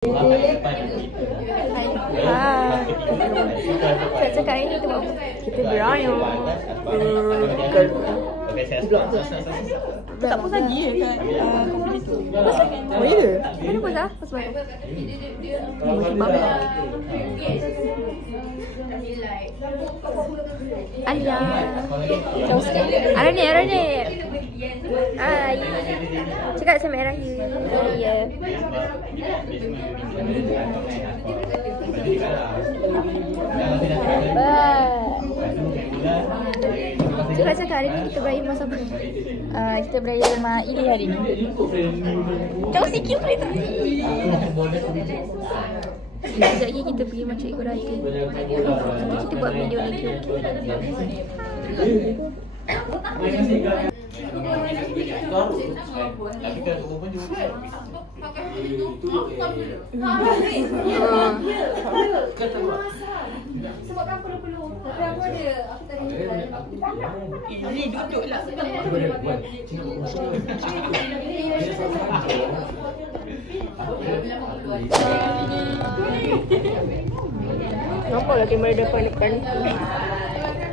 Cakap hari ni kita buat apa? Kita berayun. Tak pun lagi ya kan company tu. Oh ya? Kenapa sah? Pasal apa? Alia. Arani. Hai. Cakap sama Merah Raya. Ya. Cakap hari ni kita beraya rumah siapa? Kita beraya rumah Ili hari ni. Jauh sikit boleh tak? Sekejap lagi kita pergi macam ikut raya. Kita buat video lagi, okey? Sebab kan perlu-perlu. Tapi aku ada. Aku tak ada. Ini duduklah. Nampaklah kamera depan.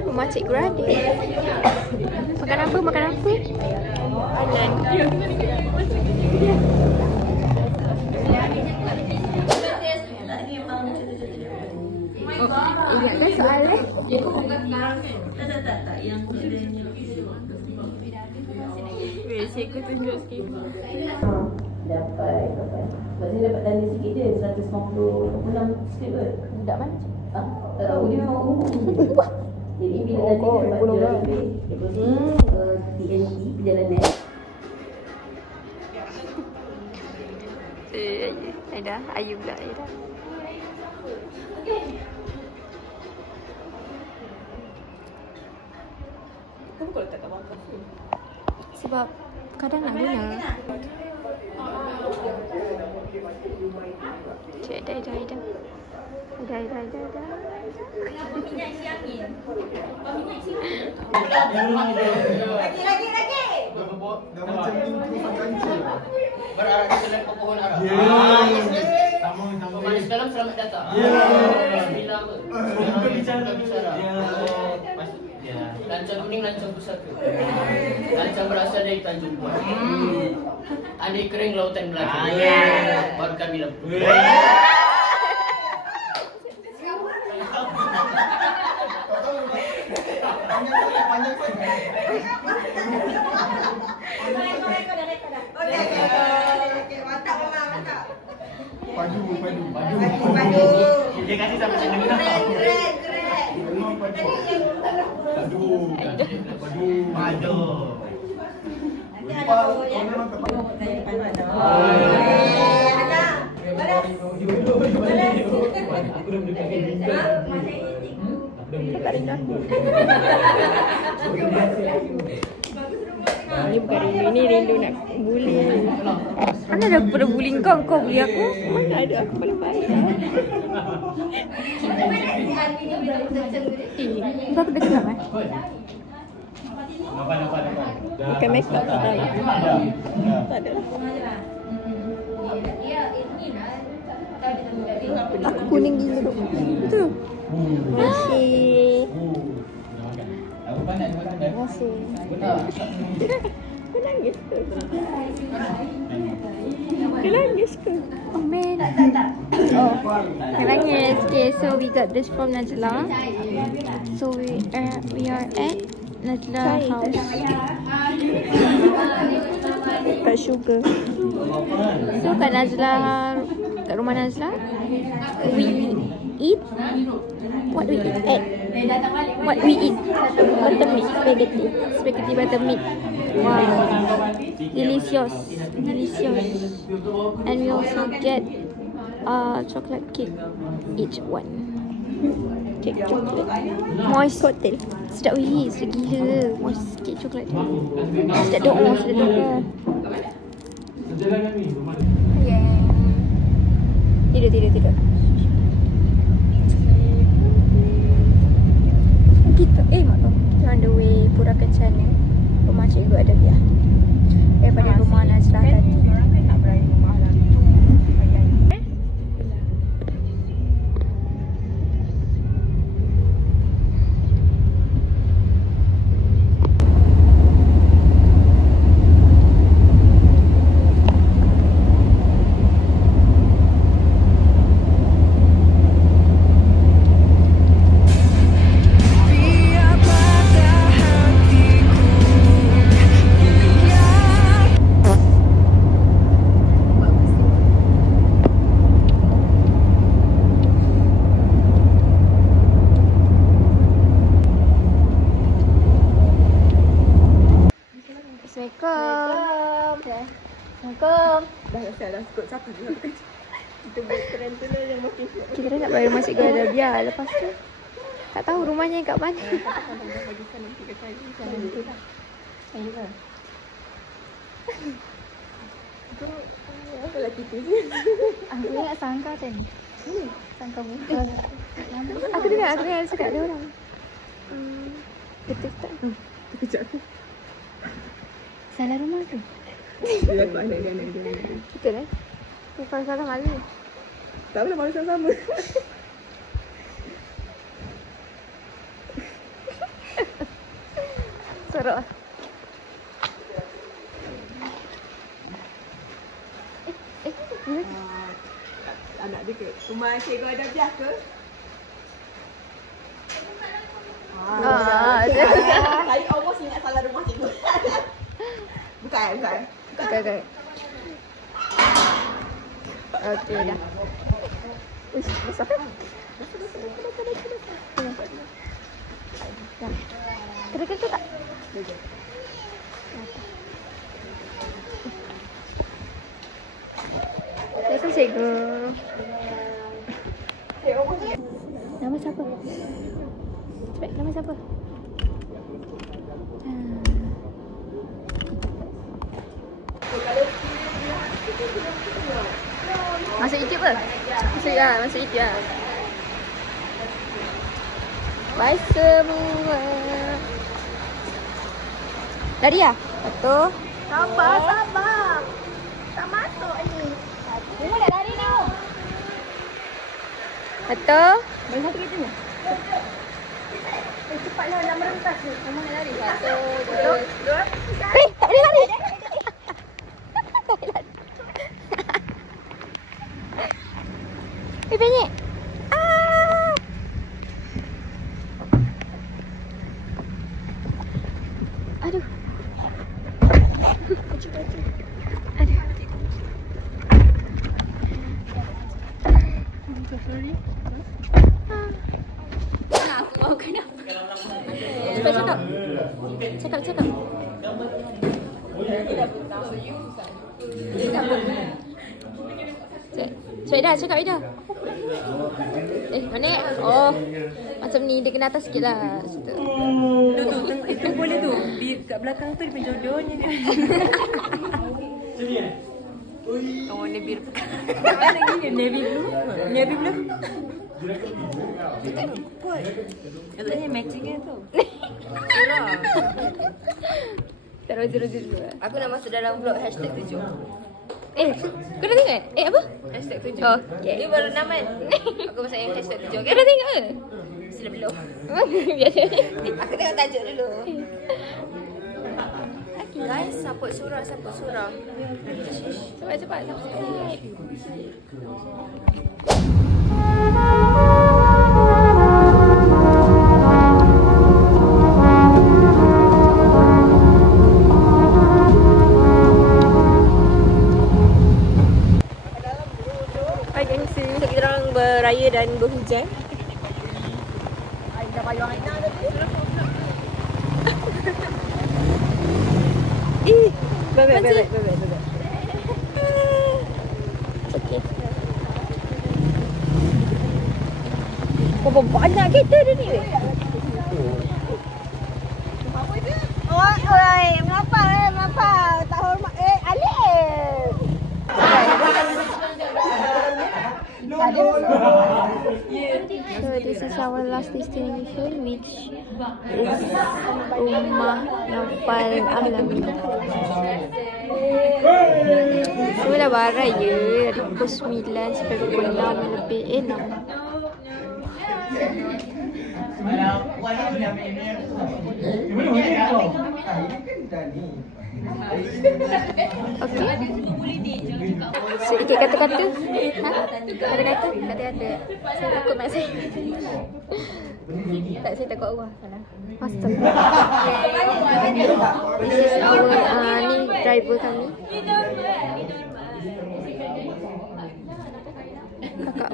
Rumah Cikgu Radin. Makan apa? Anan. Ingatkan soalan? Tak. Yang aku tunjuk sikit. Dapat. Sebab saya dapat tanda sikit je 150 skrip ke? Budak mana? Tak tahu, dia memang umum. Jadi bila tadi dia dapat jualan lebih daripada TNT, perjalanan. Aida, Ayu pula Aida. Kenapa kau letak kat bawah? Sebab kadang nak guna. Cik, Aida. Minyak isi angin. Minyak isi angin. Lagi. Dah macam lingkungan kancil. Berarah kita lempar pohon arah. Pemalis dalam selamat datang. Bila apa? Kita bicara. Lancang kuning, lancang pusaka. Lancang berasal dari Tanjung Puan. Adik kering lautan Melaka. Baru kami lampu. Okey, mantap. Padu. Dia kasih sampai macam dengar. Keren. Memang padu. Ini bukan rindu, ini rindu nak bully. Mana ada aku pernah bully kau bully aku? Mana ada aku paling baik. Kau aku dah cakap kan? Bukan make up tak ada. Tak ada. Aku kuning gila tu. Betul? Terima kasih. Terima kasih. Kau nangis ke? Kau nangis ke? Oh man. Oh, kau nangis. Okay, so we got this from Najla. So we are at Najla house. Kat Sugar. So kat Najla, kat rumah Najla, we eat. What we eat at? What we eat? Buttermilk spaghetti buttermilk. Wow, delicious. And we also get chocolate cake, each one. Cake chocolate, moist cocktail. Sedap weh, sedap gila. Moist cake chocolate. Sedap doa. Yeah. Tidur. Kita on the way Pura Kencana, rumah Cikgu Adabiah. Daripada rumah Nazrah tadi. Jangan skot satu je. Kita buat tarantula yang makin kuat. Kita nak bayar masuk Gada biar. Lepas tu tak tahu rumahnya kat mana. Kalau bagi salam 3 kali. Jangan lupa lah. Ayolah. Apa lah kita je? Aku ingat sangka tadi. Sangka muka. Aku dengar cakap dia orang. Betul tak? Kejap aku. Salah rumah tu. Dia aku anak dia. Betul eh? Bukan salah malu. Tak boleh malu sama-sama. Sorok. Anak dia ke? Rumah cikgu ada biar ke? Saya almost ingat salah rumah cikgu. Bukan. Okay. Okey dah. Uish, besar. Kena tak? Terima cikgu. Nama siapa? Cepat, nama siapa? Masuk YouTube ke? Masuk YouTube lah. Bye semua. Lari lah? Satu. Sabar. Tak masuk ni. Dia nak lari tau. Satu. Bagi satu kereta ni. Cepatlah nak merentas ni. Kamu nak lari? Satu, dua. Tak boleh lari. Penyek. Aduh. Aduh. Aku mau kenapa? Cakap. Dah cakap dah. Mana? Oh. Macam ni dia kena atas sikit lah. Situ. Itu boleh tu. Kat belakang tu dia penjodohnya kan. Oh, Navy blue. Mana gini? Navy blue. Kuat. Katanya matchingnya tu. Taruh zero-zero dulu. Aku nak masuk dalam vlog #7. Kau dah tengok? Apa? #7. Oh, okay. Dia baru naman. Aku masuk yang #7. Kau dah tengok ke? Sudah belum. Biasa. Aku tengok tajuk dulu. Guys, support surah. Cepat. Subscribe. So, kita orang beraya dan berhujan. Dah payung Aina tadi. Bebek. Okay. Berapa banyak kereta dia ni? Oi, mengapa? Tak hormat. Alif. So this is our last destination, which is Rumah Naufal Ahlami. So dah barai je dari pukul 9 sampai pukul 6 lebih 6. Okay. Sedikit kata-kata. Kata-kata. Saya takut mak saya. Tak, saya takut Allah. Salah. Astagfirullah. This is our ni driver kami. Kakak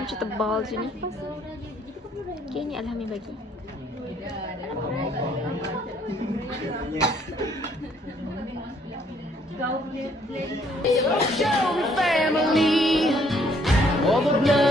macam tebal je ni. Okay, ni Alhamdulillah bagi. Family, all the blood